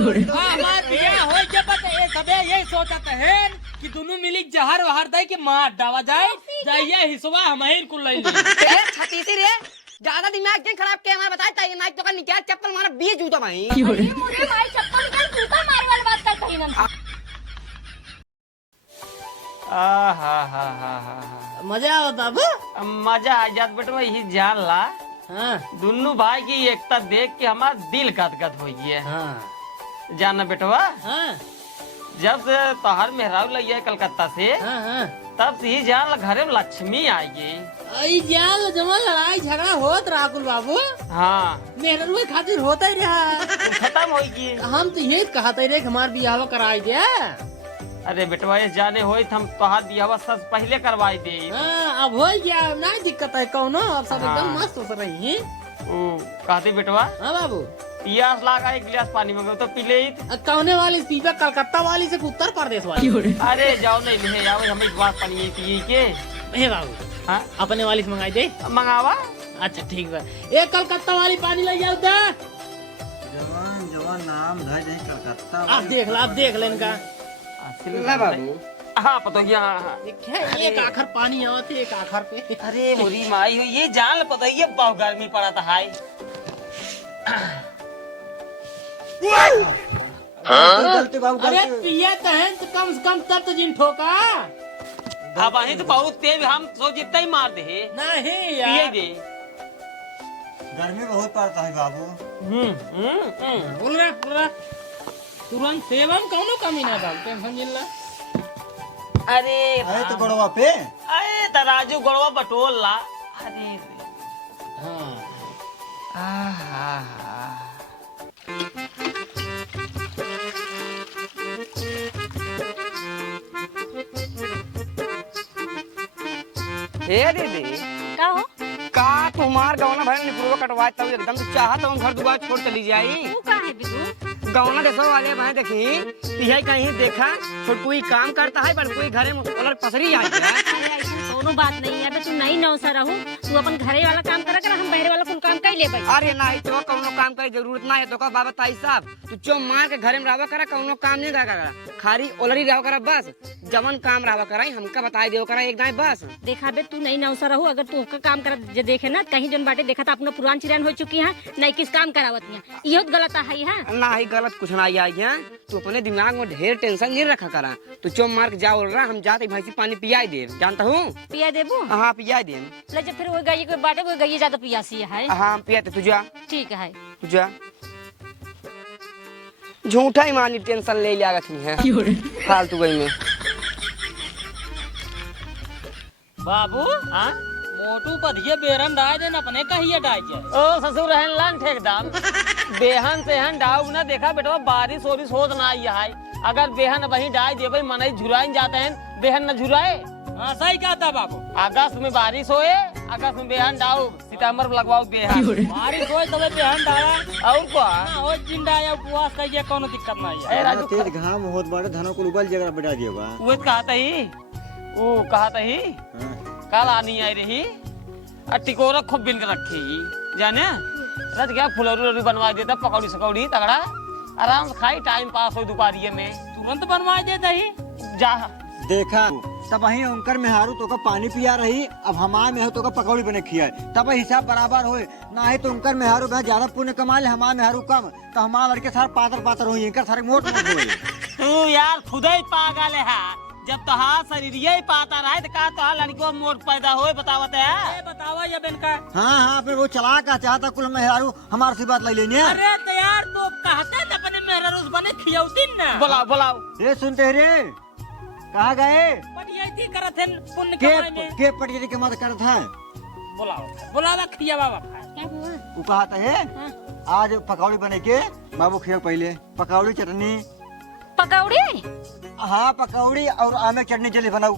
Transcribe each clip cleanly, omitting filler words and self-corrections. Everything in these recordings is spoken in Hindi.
हमार बिया हो जब ए सबे यही सोचत है कि दोनों मिली जहर वहर दे के मार डावा जाए जाइए हिस्सा हमारे को ले ली छतीसी रे ज्यादा दिमाग क्यों खराब किया हमारा बताए ताई नाइट तो कल निकाल चप्पल मारा 20 जूता भाई मुझे भाई चप्पल निकाल जूता मारे वाली बात करता ही ना। मजा आवा बाबू मजा आ जात बेटवा यही जान ला। हाँ दोनों भाई की एकता देख के हमारा दिल गदगद हो गया। हाँ जाना बेटवा हाँ जब से तोहर मेहरारू लगी है कलकत्ता से हाँ हाँ तब से ही जान ला घरे में लक्ष्मी आएगी। आई जाल जमा लड़ाई झगड़ा होत राकुल बाबू हाँ मेरे रुए खातिर होता ही रहा खत्म होगी। हम तो ये कहते रहे कि हमार बियाह कराई दे। अरे बेटवा ये जाने होई हम तोहार बियाह सच पहले करवाई दे। हाँ अब हो गया ना दिक्कत है कौनो अब सब हाँ। एकदम मस्त हो रही है। कहते बेटवा हाँ बाबू पियास लागा एक गिलास पानी मंगो तो पी ले। कौने वाली पीपा कलकत्ता वाली से उत्तर प्रदेश वाली। अरे जाओ नहीं ले आओ हम एक गिलास पानी पिए के। हे बाबू हाँ अपने वाली से मंगाई दे। मंगावा। अच्छा ठीक बा एक कलकत्ता वाली पानी ले जाओ दा। जवान जवान नाम धाय नहीं कलकत्ता आप देख ले इनका। बाबू हाँ पता हाँ एक आखर पानी आवत एक आखर पे। अरे मोरी माई हो ये जान पता ये बहुत गर्मी पड़ा था हाय। गलती बाबू अरे गलती पिया कहें तो कम से कम तब तो जिन ठोका। अब वही तो बहुत तेज हम सोच इतना ही मार दे नहीं पिए यार दे। गर्मी बहुत पड़ता है बाबू। बोल रहा तुरंत सेवन कौनो कमी ना बाबू टेंशन जिन ला। अरे अरे तो गड़वा पे अरे तराजू गड़वा बटोल ला। अरे हाँ हे दीदी का हो का तुम्हार गौना भाई निपुरवा कटवाए तब एकदम से चाहत हम घर दुआर छोड़ चली जाई। तू का है बिदू गौना देशो वाले भाई देखी यही कहीं देखा छोटकुई काम करता है बड़कुई घरे में उलर पसरी आई है। अरे ऐसा कोनो बात नहीं है तू नहीं नौसा रहू तू अपन घरे वाला काम करा कर हम बहरे वाला कुल काम कर ले भाई। अरे नहीं तो कौनो काम की जरूरत ना है तो का बाबा ताई साहब तू चो मार के घरे में रहवा करा कौनो काम नहीं करा खाली ओलरी रहवा करा बस जवन काम रहवा करा हमका बताई देव करा एक दाई बस। देखा बे तू नहीं नौसा रहू अगर तू का काम कर जे देखे ना कहीं जन बाटे देखा था अपना पुरान चिरान हो चुकी है नहीं किस काम करावत है इहो गलत है हां ना ही गलत कुछ ना आई है तू अपने दिमाग में ढेर टेंशन नहीं रखा करा तू चो मार के जाओ रहा हम जाते भैंसी पानी पियाई दे जानता हूँ। पिया देबू हाँ पियाई दे ले जब फिर वो गई के बाटे वो गई ज्यादा पियासी है। हाँ पियाते तू जा ठीक है तू जा झूठा ही मानी टेंशन ले लिया रखनी है फालतू गई में। बाबू हाँ मोटू पर ये बेरन डाय देना अपने कहिए डाय के। ओ ससुर रहन लान ठेकदार बेहन सेहन डाउ ना देखा बेटा बारिश ओरिश होत ना आई है अगर बेहन वही डाय देवे मनई झुराइन जाते हैं बेहन न झुराए। हाँ सही कहता बाबू अगस्त में बारिश होए अगस्त में बेहन डाउ सितंबर में लगवाओ बेहन बारिश होए तबे बेहन डाला और क्या ना हो जिंदा या उपवास कहिए कोनो दिक्कत नहीं है। ए राजू तेज घाम बहुत बड़े धनों को उबल जगह बैठा दिएगा। वो कहता ही वो कहता ही कल आनी आई रही टिकोरा खूब बिन के रखी जाने रज क्या फुलौरी बनवा देता पकौड़ी सकौड़ी तगड़ा आराम से खाई टाइम पास हो दोपहरिये में तुरंत बनवा दे दही जा। देखा तब वही उनकर मेहारू तो का पानी पिया रही अब हमार मेहारू तो का पकौड़ी बने खिया तब हिसाब बराबर होए ना ही तो उनकर मेहारू बहुत ज्यादा पुण्य कमा ले हमार मेहारू कम तो हमार लड़के सारे पातर पातर हुई इनकर सारे मोट मोट हुए। तू यार खुद ही पागल है जब तोहार शरीर ही पाता रहे तो का तोहार लड़को मोट पैदा होए बतावत है। बतावा ये इनका। हाँ हाँ फिर वो चला का चाहता कुल मेहारू हमार से बात ले लेनी है। अरे तो यार तू कहते न अपने मेहरा रोज बने खियौतीन ना। बुलाओ बुलाओ ये सुनते रे कहाँ गए पटियाती करत है पुण्य कमाई में। के पटियाती के मत करत है बुलाओ बुलावा खिया बाबा। क्या हुआ वो कहता है आज पकौड़ी बने के बाबू खिया पहले पकौड़ी चटनी पकौड़ी। हाँ पकौड़ी और आमे चटनी जल्दी बनाऊ।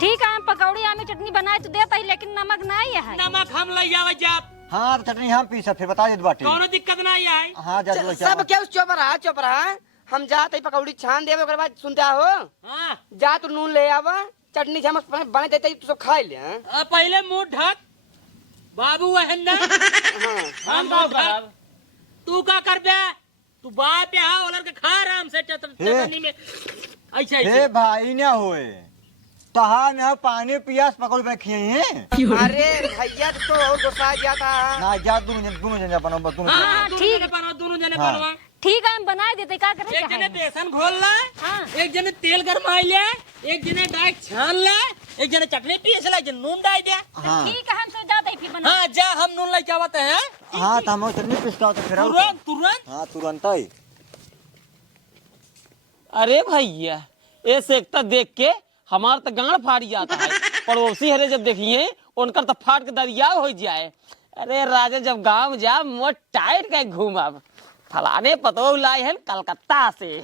ठीक है हम पकौड़ी आमी चटनी बनाए तो देता ही लेकिन नमक नहीं है। नमक हम ले जावे जब। हाँ तो चटनी हम पी सब फिर बता दे बाटी। कोनो दिक्कत नहीं है। हाँ जा सब क्या उस चौप रहा हम जाते पकौड़ी छान देवे ओकर बाद सुनता हो हाँ जा तू नून ले आवा चटनी से हम बना देते तू सब खा ले। पहले मुंह ढक बाबू वहन ना। हाँ हम मुंह ढक तू का कर बे तू बाप यहाँ ओलर के खा आराम से चटनी में ऐसे हे ऐसे भाई ना होए तहा में पानी पियास पकड़ पे खिए हैं अरे भैया तो और गुस्सा जाता है। ना जा दोनों जन बनो दोनों हाँ, जन। दोनों जने बनवा दोनों जने हाँ। बनवा ठीक है हम बना देते का करें एक जने चाहे बेसन घोल ला हाँ। एक जने तेल गरमाई ले एक जने डाक छान ला एक जने चटनी पीस ला जने नून डाल दे हाँ ठीक है हम तो जाते ही फिर बना हाँ जा हम नून लाई चावत है हाँ तो हम चटनी पिसता तो फिर तुरंत तुरंत हाँ तुरंत ही अरे भैया ये सेकता देख के हमार तो गांड फाड़ जाता है। पड़ोसी हरे जब देखिए उनकर तो फाट के दरिया हो जाए। अरे राजा जब गांव जा मोट टाइट के घूमब फलाने पतो लाए हैं कलकत्ता से।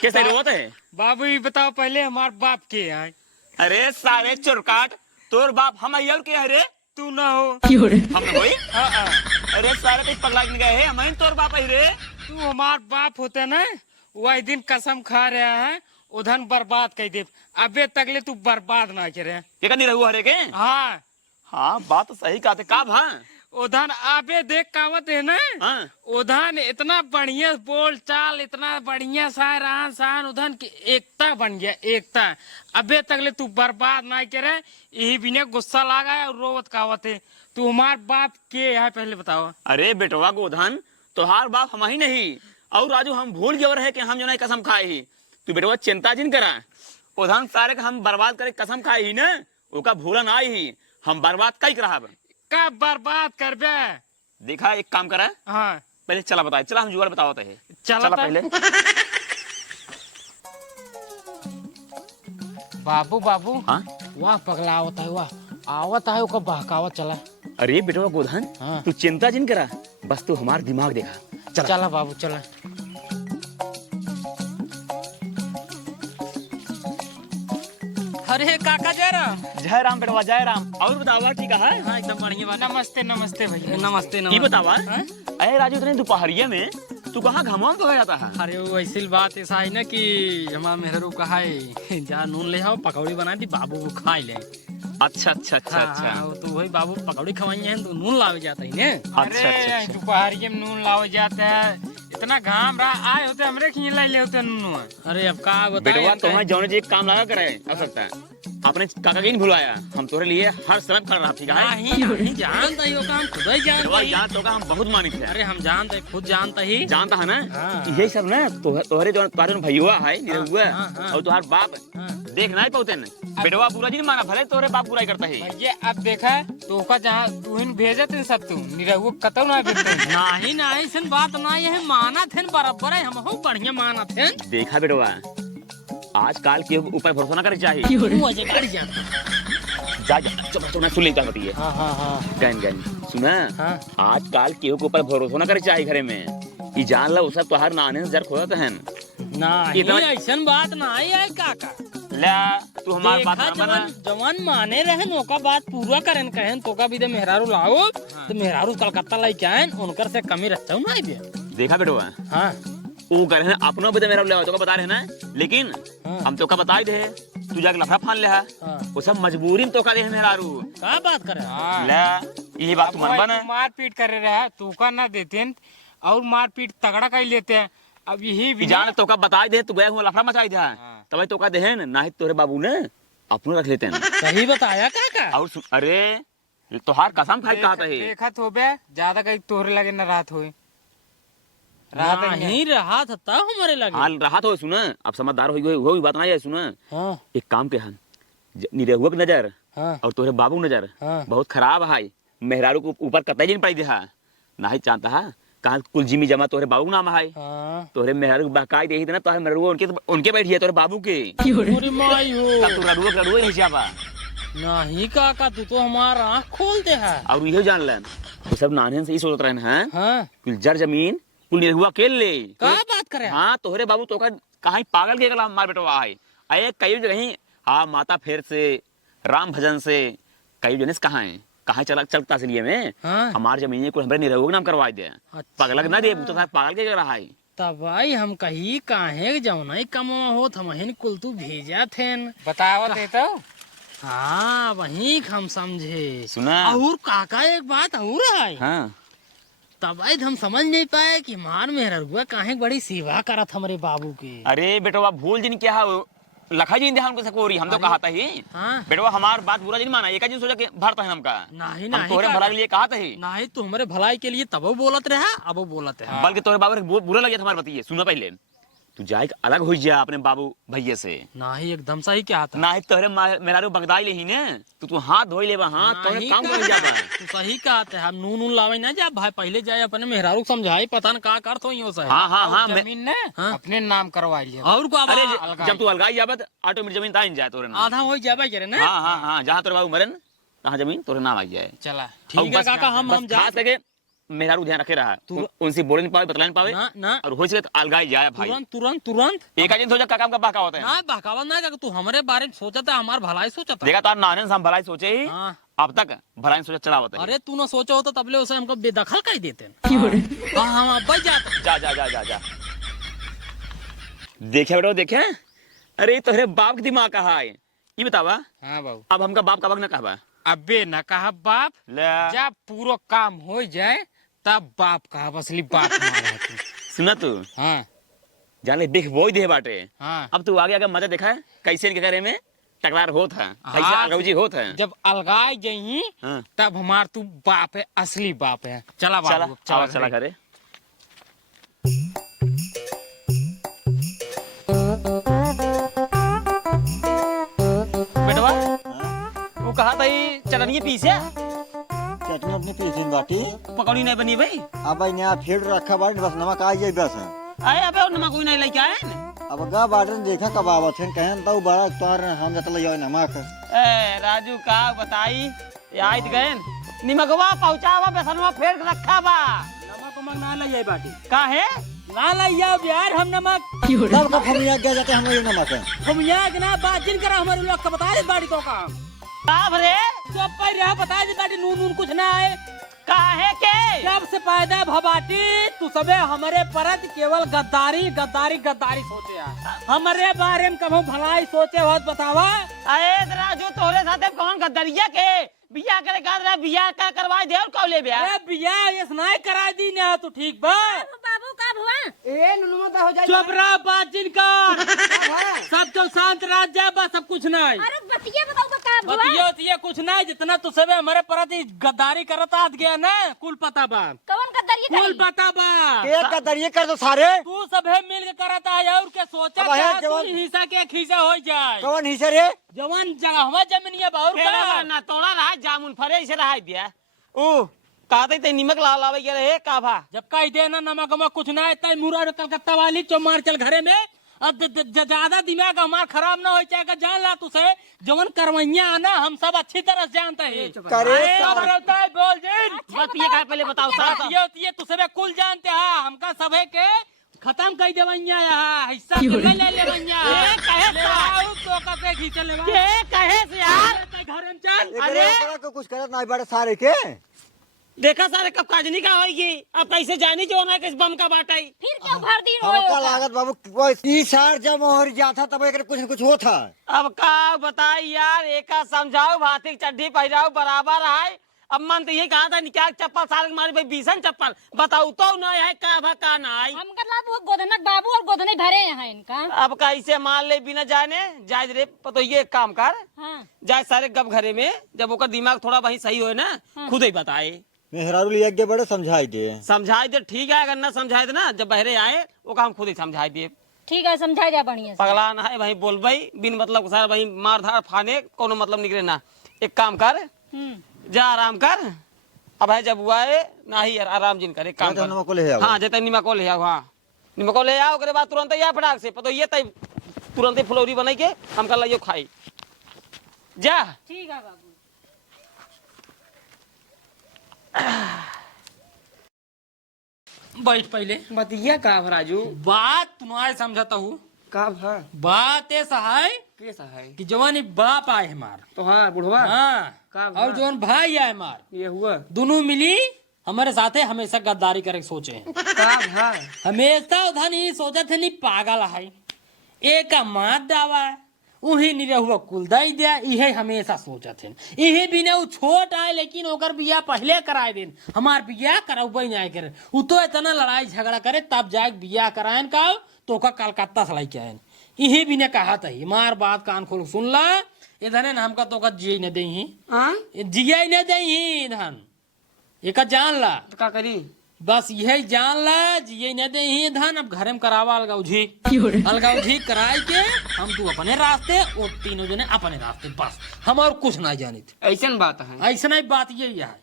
कैसे रोते है? बाबू ये बताओ पहले हमारे बाप के है अरे सारे चुरकाट तोर बाप हम अयर के हरे तू ना हो हम होई। हाँ, हाँ। अरे सारे कुछ पगला गए है हम तोर बाप रे। तू हमार बाप होते ना वही दिन कसम खा रहा है उधन बर्बाद कर दे अबे तकले तू बर्बाद ना करे ये नहीं रहू हरे के। हाँ हाँ बात तो सही कहते का भा। उधन आबे देख कावत है ना हाँ उधन इतना बढ़िया बोल चाल इतना बढ़िया सा रहन सहन उधन की एकता बन गया एकता अबे तकले तू बर्बाद ना करे यही बिना गुस्सा लगा है और रोवत कावत है तू हमार बाप के है पहले बताओ। अरे बेटवा गोधन तोहार बाप हम ही नहीं और राजू हम भूल गए रहे कि हम जो नहीं कसम खाए ही तू बेटवा चिंता जिन करा उधन सारे का हम बर्बाद करे कसम खाए ही ना ओका भूला ना ही हम बर्बाद कई करा का बर्बाद करबे देखा एक काम करा हाँ पहले चला बताए चला हम जुगाड़ बताओ है चला पहले। बाबू बाबू हाँ वाह पगला आवत है वाह आवत है ओका बहकावत चला। अरे बेटवा गोधन हाँ। तू चिंता जिन करा बस तू हमार दिमाग देखा चला बाबू चला। अरे काका जय राम। जय राम बेटवा जय राम। और बतावा ठीक है। हाँ एकदम बढ़िया बात। नमस्ते नमस्ते भैया नमस्ते ये नमस्ते। बतावा हाँ? अरे राजू इतने दोपहरिया में तू कहाँ घमौन तो जाता है। अरे वो ऐसी बात ऐसा है ना कि हमारा मेहरू कहा है जा नून ले आओ पकौड़ी बना दी बाबू को खाई ले। अच्छा अच्छा अच्छा अच्छा हाँ, तो वही बाबू पकौड़ी खवाई है तो नून लावे जाता है ने। अच्छा, अच्छा। दोपहरिया में नून लावे जाता है इतना घाम रहा आए होते हमरे खींच ले होते नून। अरे अब का बेटवा तुम्हें जौन जी काम लगा करे आवश्यकता है अपने काका की नहीं भुलाया हम तोरे लिए हर समय खड़ा रहा ठीक है। नहीं जानता ही हो काम खुद ही जानता बेटवा ही। याद तो का हम बहुत मानी थे। अरे हम जानते हैं, खुद जानता ही। जानता है ना हाँ। यही सब ना तोहरे जो तुम्हारे भैया है निरहुआ हाँ, हाँ। और तुम्हार बाप हाँ। देखना ही पाते ना बेटवा बुरा जी नहीं माना भले तोरे बाप बुराई करता है। भैया अब देखा तो का जहाँ तू हिन भेजत है सब तू निरहुआ कतौ ना भेजते नहीं नहीं सन बात ना ये माना थे बराबर है हम हो बढ़िया माना थे। देखा बेटवा आजकल के ऊपर भरोसा ना करे चाहिए। तू अजय बढ़ जाता। जा जा चुप चुप मैं सुन लेता हूँ ये हाँ हाँ हाँ गन गन सुना हाँ। आजकल के ऊपर भरोसा ना करे चाहिए घरे में ये जान ला सब तोहार नाने से जर खोदत है नहीं इतना- ऐसन बात नहीं है काका। ला तू हमार बात देखा ना माना। जवान माने रहन ओका बात पूरा करन कहन तो का भी दे मेहरारू लाओ तो मेहरारू कलकत्ता लाई जाएन उनकर से कमी रहता हूं ना दे। देखा बेटवा हाँ वो कर है अपना भी मेरा ले तो का बता रहे ना लेकिन हाँ। हम तो का बता ही दे तू जाके लफड़ा फान ले है हाँ। वो सब मजबूरी में तो का दे मेहरारू का बात करे। ला यही बात तू मन बना मार पीट करे रहा तू का ना देते और मार पीट तगड़ा कर लेते हैं अब यही कि जान तो का बता ही दे तू गया हुआ लफड़ा मचाई दे तब तो का दे ना ही तोरे बाबू ने अपनो रख लेते हैं सही बताया काका। और अरे तोहार कसम खाई कहता है देखा तो बे ज्यादा कहीं तोहरे लगे ना रात होए रात नहीं रहा था तब हमारे लगे। हाल रहा तो सुना अब समझदार हो बात ना है सुना हाँ एक काम के हम निरहुआ की नजर हाँ और तोरे बाबू नजर हाँ। बहुत खराब है मेहरारू को ऊपर कतई दिन पड़ी दे ना ही चाहता है कहा कुल जिमी जमा तोरे बाबू के नाम है हाँ। तोरे मेहरारू को बहकाई दे ना तोरे मेहरारू उनके बैठी है तोरे बाबू के अरे माई हो तब तू रड़ुआ नहीं चाहता नहीं काका तू तो हमारा आँख खोलते है। और यही जान ले वो सब नाने से ही सोचत रहे हैं हाँ कुल जर जमीन कुल निरहुआ के ले का बात करे। हाँ तोहरे बाबू तो कहीं पागल के गला मार बेटवा है अरे कई जगह हाँ माता फेर से राम भजन से कई जने कहाँ है कहाँ चलता से लिए में हाँ। हमारे जमीन को हमारे निरहुआ नाम करवा दे अच्छा। पागल ना दे तो पागल के रहा है तब भाई हम कही काहे जौना कमवा होत हम हिन कुल तू भेजा थे बतावत है तो हाँ वही हम समझे सुना और काका एक बात और है हाँ तब आज हम समझ नहीं पाए कि मार मेहरुआ काहे बड़ी सेवा करत हमारे बाबू के। अरे बेटवा भूल जिन क्या है लखा जी ध्यान को सकोरी हम तो कहा था ही हाँ बेटवा हमार बात बुरा नहीं माना एक दिन सोचा कि भरता है हमका नहीं हम नहीं तोरे भला के लिए कहा था ही नहीं तू हमारे भलाई के लिए तब बोलत रहा अब बोलत है बल्कि तोरे बाबू के बुरा लगे हमारे बतिए सुनो पहले तू जाए अलग हो जा अपने बाबू भैया से नहीं एकदम सही क्या था ना ही तोरे मेरा रो बगदाई ले ही ने तू हाथ धोई लेबा हाथ तोरे नहीं काम कर जाबा तू सही कहते हम नून लावे ना जा भाई पहले जाए अपने मेहरारू को समझाई पता न का करत हो सही हाँ हाँ हाँ जमीन ने हाँ? अपने नाम करवा लिया और को अरे जब तू अलगाई जाबा तो ऑटोमेटिक जमीन ताइन जाए तोरे नाम आधा हो जाबे करे ना हाँ हाँ हाँ जहाँ तोरे बाबू मरन तहाँ जमीन तोरे नाम आ जाए चला ठीक है काका हम जा खास करके मेहरारू ध्यान रखे रहा उनसे बोले नहीं पावे बतला नहीं पावे ना ना और हो सके तो अलगाई जाए भाई तुरंत तुरंत तुरंत एक दिन सोचा का काम का बाका होता है ना बहकावा ना का तू हमारे बारे में सोचा था हमार भलाई सोचा था देखा तार नाने से हम भलाई सोचे ही हाँ अब तक भलाई सोचा चला होता है अरे तू ना सोचा होता तबले उसे हमको बेदखल कर देते हाँ हम अब जाते जा जा जा जा जा देखे बेटा देखे अरे तोहरे बाप के दिमाग कहा है ये बतावा हाँ बाबू अब हमका बाप कबक न कहबा अबे न कहा बाप ले जब पूरा काम हो जाए तब बाप कहा असली बाप हमारा है तू। सुना तू हाँ जाने देख वो ही दे बाटे हाँ अब तू आगे आगे मजा देखा है कैसे इनके घरे में टकरार होत है कैसे हाँ, अगौजी होत है जब अलगाए जही हाँ। तब हमार तू बाप है असली बाप है चला चला बाबू चला चला घरे बेटवा वो कहा था ये चटनी पीसे चटनी अपनी पीसी बाटी पकौड़ी नहीं बनी भाई अब भाई यहाँ फेड़ रखा बाटी बस नमक आ जाए बस आए अबे और नमक कोई नहीं लेके आए न? अब गा बाटन देखा कब आवत है कहें तो बड़ा तोर हम जत ले नमक ए राजू का बताई ये आइत गए निमकवा पहुंचावा बेसनवा फेर के रखा बा नमक उमक ना ले बाटी का है ना लिया यार हम नमक सब का फमिया गया जाते हम ये नमक है हम यहाँ के ना बातचीत करा हमारे लोग का बता दे बाटी तो काम का रे सब पर रहा बता दे बाटी नून नून कुछ ना है काहे के जब से पैदा भबाटी तू सबे हमारे परत केवल गद्दारी गद्दारी गद्दारी सोचे हमारे बारे में कभी भलाई सोचे बहुत बतावा अरे राजू तोरे साथे कौन गद्दरिया के बिया करे का बिया का करवा दे और कौले बिया अरे बिया ये सुनाई करा दी ना तू ठीक बा बाबू का हुआ ए नुनुमा तो हो जाए चुप रहा बातचीत कर सब तो शांत रह जा बस सब कुछ नहीं अरे बतिया बताओ का हुआ बतियो कुछ नहीं जितना तू सबे हमारे परत गद्दारी करता आ गया ना कुल पता बा कौन का दरिया कुल करी पता बा एक का दरिए कर दो सारे तू सबे मिल के करता है और के सोचा अब है क्या तू जवान- हिस्सा के एक हिस्सा हो जाए कौन हिस्सा रे जवान जगह जमीनिया बाहर का ना तोड़ा रहा जामुन फरे से रहा दिया ओ कहते ते निमक ला लावे के रहे का भा जब कही देना नमक वमक कुछ ना है मुरा कलकत्ता वाली चो मार चल घरे में अब ज्यादा दिमाग हमारा खराब ना हो चाहे जान ला तुसे जवन करवैया आना हम सब अच्छी तरह से जानते हैं करे सब रहता है बोल जिन बस ये का पहले बताओ सारा ये तू सबे कुल जानते हैं हमका सबे के खत्म कर देवैया यहाँ हिस्सा ले ले लेवैया कहे ले आओ तो कते खींच ले के कहे से यार घर में चल अरे को कुछ करत नहीं बड़े सारे के देखा सारे कब काजनी का होगी अब कैसे जानी जो ना किस बम का बाटाई फिर क्यों भर दी हमका लागत बाबू कोई 30 साल जब मोहर जाता तब एक कुछ न कुछ होता अब का बताई यार एका समझाओ भाती चड्ढी पहराओ बराबर है अब मन तो ये कहा था निकाल चप्पल साल मारे भाई बीसन चप्पल बताऊ तो न है का भा का ना आई हम कर ला वो गोदनक बाबू और गोदने भरे हैं इनका अब कैसे मान ले बिना जाने जाए रे तो ये एक काम कर हाँ जाए सारे गप घरे में जब ओकर दिमाग थोड़ा वही सही हो ना खुद ही बताए मेहरारू लिया के बड़े समझाई दे समझाई दे ठीक है अगर ना समझाए दे ना जब बहरे आए वो हम खुद ही समझाई दिए ठीक है समझा जा बढ़िया से पगला ना है वही बोल भाई बिन मतलब के सारा वही मार धार फाने कोनो मतलब निकले ना एक काम कर जा आराम कर अब है जब हुआ है ना ही यार आराम जिन करे काम कर को ले आओ हाँ जते निमक को ले आओ हाँ निमक को ले आओ ओकरे बाद तुरंत या फटाक से पतो ये तई तुरंत ही फुलौरी बनाई के हम कर लाइयो खाई जा ठीक है बाबू बैठ पहले बतिया का राजू बात तुम्हारे समझाता हूँ का भा बात ऐसा है कैसा है कि जवान बाप आए हमार तो हाँ बुढ़वा हाँ का और जवान भाई आए हमार ये हुआ दोनों मिली हमारे साथ है हमेशा गद्दारी करे सोचे हैं। का भाई हमेशा उधर नहीं सोचा थे नहीं पागल है एक मात दावा उही नहीं हुआ कुल दई दिया इहे हमेशा सोचा थे इहे बिना वो छोट आए लेकिन ओकर बिया पहले कराए देन हमार बिया कराऊ नहीं करे उ तो इतना लड़ाई झगड़ा करे तब जाए बिया करायन का तो का कलकत्ता से लेके आयन इहे बिना कहा था मार बात कान खोल सुन ला इधर नाम का तो का जिये न दे हाँ जिया न दे धन एक जान ला तो का करी बस यही जान ला जिये न दे धन अब घर में करावा अलगाऊ झी कराई के हम तू अपने रास्ते और तीनों जने अपने रास्ते बस हम और कुछ नहीं जानी थे ऐसा बात है ऐसा नहीं बात यही है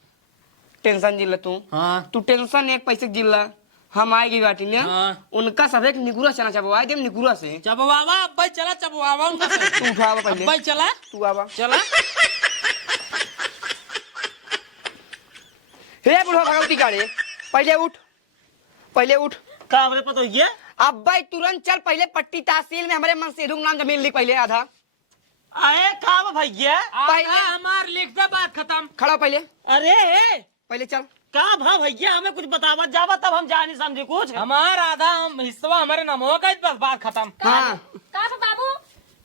टेंशन जिल्ला तू हाँ तू टेंशन एक पैसे जिल्ला हम आएगी बाटी ने हाँ। उनका सब एक निगुरा चना चबवाए देम निगुरा से चबवावा अब्बाई चला चबवावा उनका से। तू उठावा पहले अब्बाई चला तू आवा चला हे बुढ़ो भगवती गाड़े पहले उठ का हमरे पता ये अब भाई तुरंत चल पहले पट्टी तहसील में हमारे मन से नाम जमीन लिख पहले आधा आए का भैया पहले हमार लिख दे बात खत्म खड़ा हो पहले अरे पहले चल का भा भैया हमें कुछ बतावा जावा तब हम जाने समझे कुछ हमार आधा हिस्सा हमारे नाम होगा बस बात खत्म हाँ का बाबू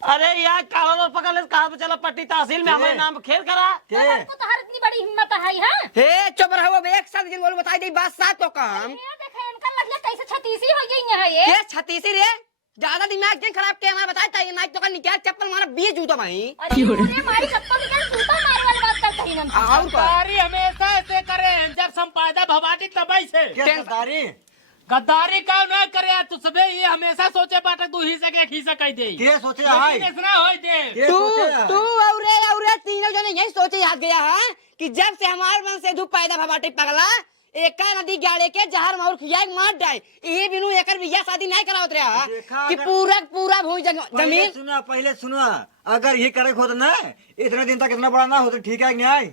अरे यार काला पकड़ ले कहा चला पट्टी तहसील में हमारे नाम खेल करा को तो हर इतनी बड़ी हिम्मत है हां हे चुप रहो अब एक साथ जिन बोल बताई दे बात साथ तो काम ये देखे इनका लगला कैसे छतीसी हो गई है ये के छतीसी रे ज्यादा दिमाग क्यों खराब के हमारा बताया था ये नाइट तो का निकाल चप्पल मारा 20 जूता भाई अरे मारी चप्पल निकाल जूता मारे वाली बात करता ही ना और का गद्दारी हमेशा ऐसे करे जब संपादा भवाटी तबाई से गद्दारी गद्दारी का ना करे तू सबे ये हमेशा सोचे बाटा तू ही सके खीसा कह दे के सोचे हाय लेकिन ऐसा होई दे के तू सोचे तू औरे तीनों जने यही सोचे याद गया है कि जब से हमारे मन से धूप पैदा भबाटे पगला एका नदी गाड़े के जहर मार खिया मार डाय यही बिनु एकर बिया शादी नहीं करावत रहा देखा कि अगर- पूरा भूमि जमीन पहले सुना अगर ये करे होता ना इतने दिन तक इतना बड़ा ना होता ठीक है नहीं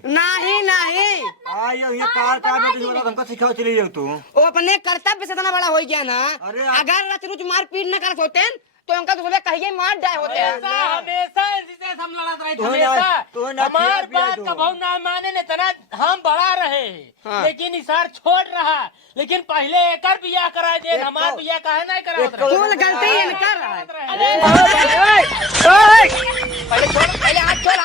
नहीं आइयो ये कार का बेटी वाला हमको सिखाओ चली जाओ तू वो अपने कर्तव्य से इतना बड़ा हो गया ना अरे अगर रचरुच मार पीट न करत होते तो उनका तो सुबह कहिए मार डाय होते हमेशा इसी से हम लड़त रहे तो हमेशा ना हमार पिया बात दो। का भाव ना माने ने तना हम बड़ा रहे हाँ। लेकिन इसार छोड़ रहा लेकिन पहले एकर बियाह करा दे हमार बियाह काहे नहीं करा कौन गलती इनका रहा है अरे पहले हाथ छोड़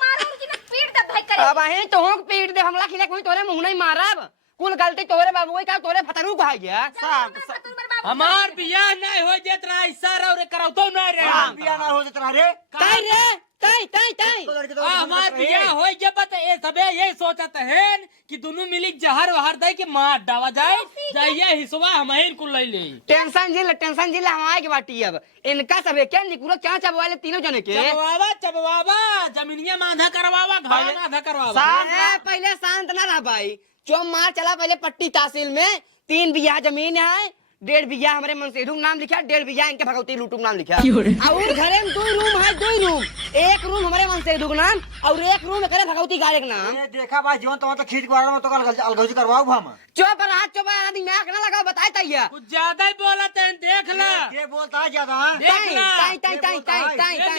मारो उनकी ना पीट दे भाई करे अब अहे तो होक पीट दे हमला खिला कोई तोरे मुंह नहीं मारब कुल गलती तोरे बाबू का तोरे फतरू कहा गया हमार बियाह नहीं हो जेत रहा इसार और कराउ तो नहीं रे पिया ना हो जितना रे ताई रे ताई तो लड़के तो हमार बियाह हो जे बता ए सबे यही सोचत है कि दोनों मिली जहर वहर दे के मार डावा जाए जाइए हिस्सा हमहिर कुल ले ले टेंशन जिल हमारे के बाटी अब इनका सब क्या निकुरो क्या चबवाले तीनों जने के चबवावा जमीनिया मांधा करवावा घर मांधा करवावा पहले शांत ना रह भाई जो मार चला पहले पट्टी तहसील में 3 बीघा जमीन है 1.5 बीघा हमारे मनसेधु नाम लिखा 1.5 बीघा इनके भगवती लुटुम नाम लिखा और घरे में 2 रूम है 2 रूम एक रूम हमारे मनसेधु का नाम और एक रूम करे भगवती गाड़े का नाम ये देखा भाई जीवन तो खींच के आ रहा तो कल अलगौजी करवाओ हम चुप रहा दिमाग ना लगा बताए तैया कुछ ज्यादा ही बोलत है देख ला ये बोलता है ज्यादा ये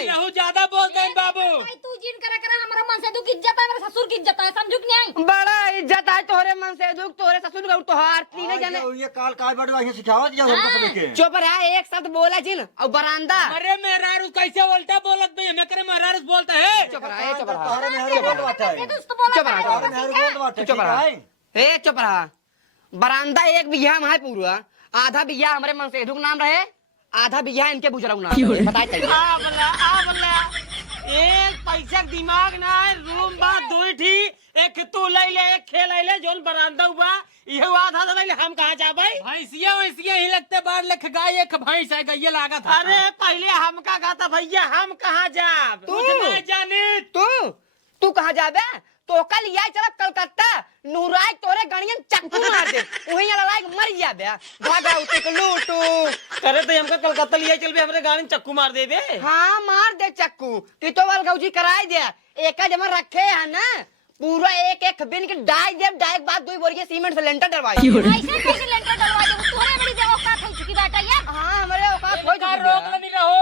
रहू ज्यादा बोलते हैं बाबू भाई तू जिन करा हमारा मन से दुख इज्जत है मेरे ससुर की इज्जत है समझू कि नहीं बड़ा इज्जत है तोहरे मनसेधु तोहरे ससुर का तोहार तीनों जने ये काल काय बड़ो ये सिखाओ जाओ हमको सब के चुप रहा एक साथ बोला जिन और बरामदा अरे मेहरारू कैसे उल्टा बोलत भाई मैं करे मेहरारू बोलता है चुप रहा तोहरे में बोल बात है दोस्त बोला चुप रहा तोहरे में बोल बात है चुप रहा ए चुप रहा बरामदा 1 बीघा में है पूरा आधा बीघा हमारे मनसेधु का नाम रहे आधा बीघा इनके बुजुर्ग नाम बताए आ बल्ला एक पैसा दिमाग ना है रूम बात दुई ठी एक तू ले ले एक खेल ले जोन बरामदा हुआ ये आधा दे ले हम कहां जा भाई भैंसिया वैसिया ही लगते बार लेख गाय एक भैंस है गैया लागा था अरे पहले हम का कहता भैया हम कहां जाब तू कुछ नहीं जानी तू कहाँ जाबे तो कल यही चला कलकत्ता नूराय तोरे गणियन चक्कू मार दे वही लड़ाई मर जाबे भागा उते के लूटू करे तो हमका कलकत्ता लिए चल बे हमरे गाड़ी में चक्कू मार देबे हाँ मार दे चक्कू टिटोवाल गौजी कराई दे एक जमा रखे है ना पूरा एक बिन के डाई दे डाइक बाद 2 बोरी के सीमेंट से लेंटर डलवाई ऐसे कैसे लेंटर डलवा दे तोरे बड़ी देव औकात हो चुकी बेटा यार हाँ हमारे औकात हो रोक नहीं रहो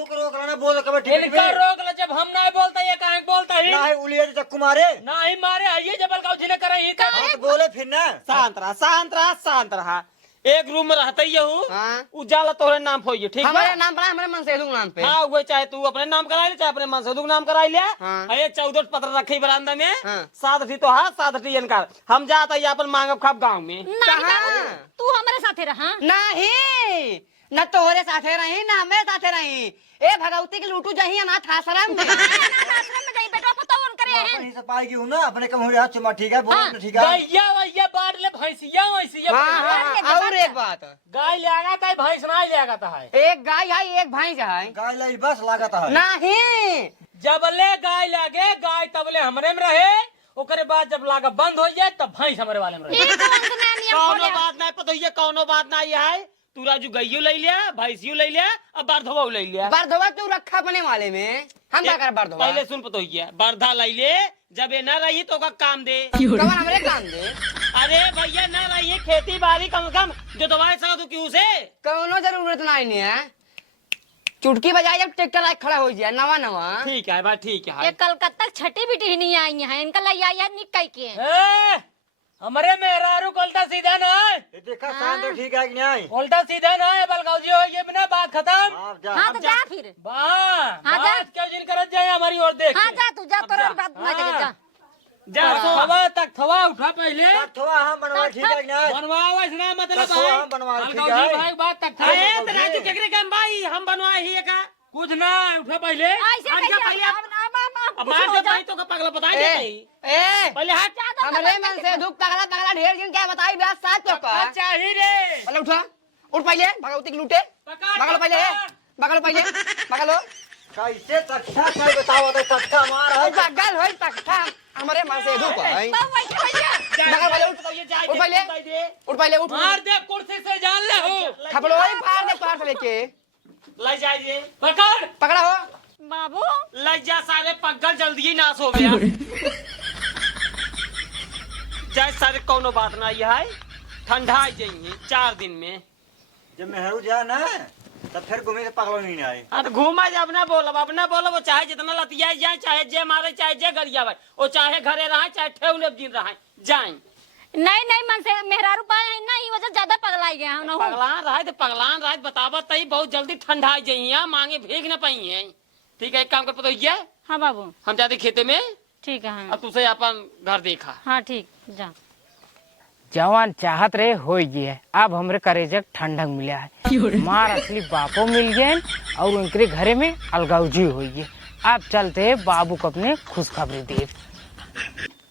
ओक रोक रहा ना बोल कब ठीक इनका रोक ला, जब हम नहीं बोलता ये काहे बोलता ही ना है उलिया तो चक्कू मारे नहीं मारे आइए जबल का जिने करे ही का हाँ, तो बोले फिर ना शांत रहा शांत रहा शांत रहा। एक रूम में रहते ही हूँ हाँ। उजाला तोहरे नाम होइए ठीक हमारे है। नाम पर हमारे मनसेधु नाम पे। हाँ वो चाहे तू अपने नाम कराई ले चाहे अपने मनसेधु नाम कराई ले। हाँ। ये 14 पत्र रखे बरामदा में। हाँ। 7 तो हाँ 7 इनकार हम जाता है अपन मांगब खाब गाँव में। नहीं कहाँ? बाबू, तू हमारे साथे रहा। नहीं न तोहरे साथे रही न हमें साथे रही। ए भगवती के लूटू जही अनाथ आश्रम में। अनाथ आश्रम में जाई बेटा पता उन करे हैं। अपनी से पाएगी हूँ ना अपने कम हो रहा चुमा ठीक है बोल ठीक है गैया वैया बांट ले भैंसिया वैसिया हाँ हाँ और एक बात, गाय ले आगा था भैंस ना ले आगा था है एक गाय है एक भैंस है। गाय लाई बस लागत है नहीं जबले गाय लागे गाय तबले हमरे में रहे ओकरे बाद जब लागा बंद हो जाए तब भैंस हमारे वाले में रहे। ये कौन सा नया नियम कौनो खोले? बात नहीं पता ये कौनो बात नहीं है। तू राजू गैयो ले लिया भैंसियो ले लिया अब बारधवा ले लिया। बरधवा तू रखा अपने वाले में, हम क्या कर बरधवा। पहले सुन पतो ही बरधा लाई ले जब ये न रही तो का काम दे। कवर हमरे काम दे। अरे भैया न रही खेती बाड़ी कम से कम जो दवाई सका तू क्यों से। कौनो जरूरत नहीं है, चुटकी बजाए जब ट्रैक्टर लायक खड़ा हो जाए नवा नवा। ठीक है बात ठीक ये है। कलकत्ता छठी बिटी नहीं आई है, इनका लाई आई है निक कई के। ए, हमारे मेहरारू को उल्टा सीधा ना है ये देखा शांत है, ठीक है कि नहीं उल्टा सीधा ना है बलगाव जी हो ये बिना बात खत्म। हाँ, जा। हाँ तो जा फिर। हाँ हाँ, जा। बात क्यों जिन करत जाए हमारी ओर देख हाँ के। जा तू जा अब तोरा जा। बात ना करे जा। जा सो थवा तक थवा उठा पहले तब थोड़ा हम बनवा ठीक है कि नहीं बनवाओ इसना मतलब तब थोड़ा हम बनवा ठीक बलगाव जी है भाई बात तक अरे थवा तो राजू केकरे काम भाई हम बनवाए ही का। कुछ ना उठा पहले ऐसे अब जा कैसे? भैया। अब अब कुछ मार हो दे जा। भाई तो का पगला बता ए, दे ए, पहले हाथ ज्यादा हमरे मन से दुख पगला पगला ढेर दिन क्या बताई ब्याह साथ तो का। चाहिए रे पहले उठा, उठ पहले भगवती के लूटे। पकड़, बगल पहले, पकड़। बगल पहले, बगलो। कैसे तख्ता काय बताओ तो तख्ता मार है बगल होई तख्ता हमरे मन से दुख है। बाबू वैसे भैया। बगल पहले उठ, ये जाए उठ पहले, उठ पहले उठ। मार दे कुर्सी से जान ले हो थपड़ो ही फाड़ दे तोहार से लेके। ले जाइए पकड़ पकड़ा हो। बाबू ले जा सारे पगल जल्दी ही नाश हो गया। जाए सारे कौनो बात ना ये है ठंडा आ जाइए 4 दिन में। जब मेहरू जा ना तब फिर घूमे से पगलो नहीं आए हाँ तो घूमा जा अपना बोलो वो चाहे जितना लतिया जाए चाहे जे मारे चाहे जे गरिया भाई वो चाहे घरे रहे चाहे ठेवले दिन रहे जाए। नहीं नहीं मन से मेहरारू पाए हैं ना ही वजह ज्यादा पगलाई गया हूं ना हूं। पगलान रहे बतावा तई बहुत जल्दी ठंडा आ जाइए मांगे भीग न पाई है। ठीक है एक काम कर पता है हाँ बाबू हम जाते खेते में ठीक है। हाँ अब तुझसे अपन घर देखा। हाँ ठीक जा। जवान चाहत रहे हो गए अब हमरे करेजक ठंडक मिला है मार असली बापो मिल गए और उनके घरे में अलगावजी हो गई। अब चलते बाबू को अपने खुशखबरी दे।